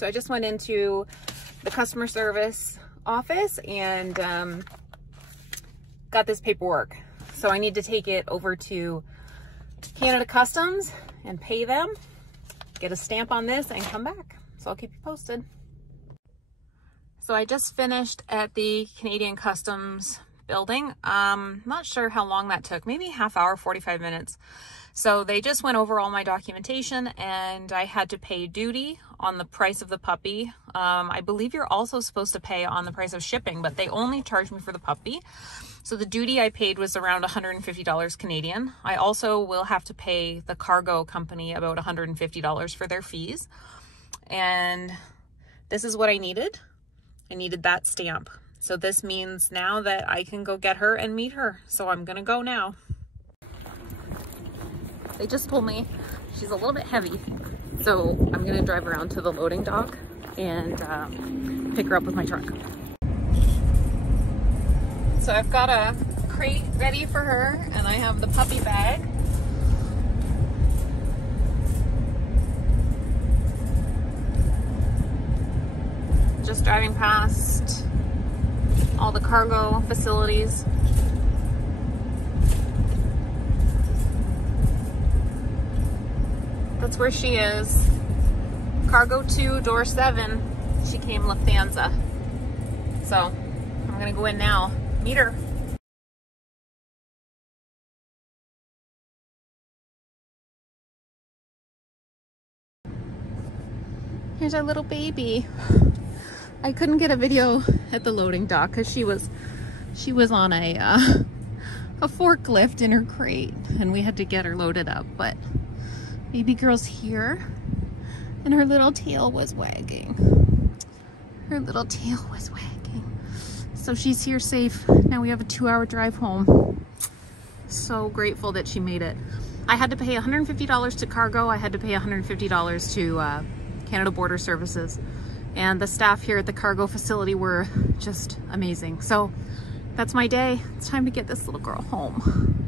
So I just went into the customer service office and got this paperwork. So I need to take it over to Canada Customs and pay them, get a stamp on this, and come back. So I'll keep you posted. So I just finished at the Canadian Customs building. Not sure how long that took, maybe half hour, 45 minutes. So they just went over all my documentation and I had to pay duty on the price of the puppy. I believe you're also supposed to pay on the price of shipping, but they only charged me for the puppy. So the duty I paid was around $150 Canadian. I also will have to pay the cargo company about $150 for their fees. And this is what I needed. I needed that stamp. So this means now that I can go get her and meet her. So I'm gonna go now. They just told me she's a little bit heavy. So I'm gonna drive around to the loading dock and pick her up with my truck. So I've got a crate ready for her and I have the puppy bag. Just driving past all the cargo facilities. That's where she is. Cargo 2, door 7. She came Lufthansa. So I'm gonna go in now, meet her. Here's our little baby. I couldn't get a video at the loading dock because she was on a forklift in her crate and we had to get her loaded up, but baby girl's here and her little tail was wagging. Her little tail was wagging. So she's here safe. Now we have a 2-hour drive home. So grateful that she made it. I had to pay $150 to cargo. I had to pay $150 to Canada Border Services. And the staff here at the cargo facility were just amazing. So that's my day. It's time to get this little girl home.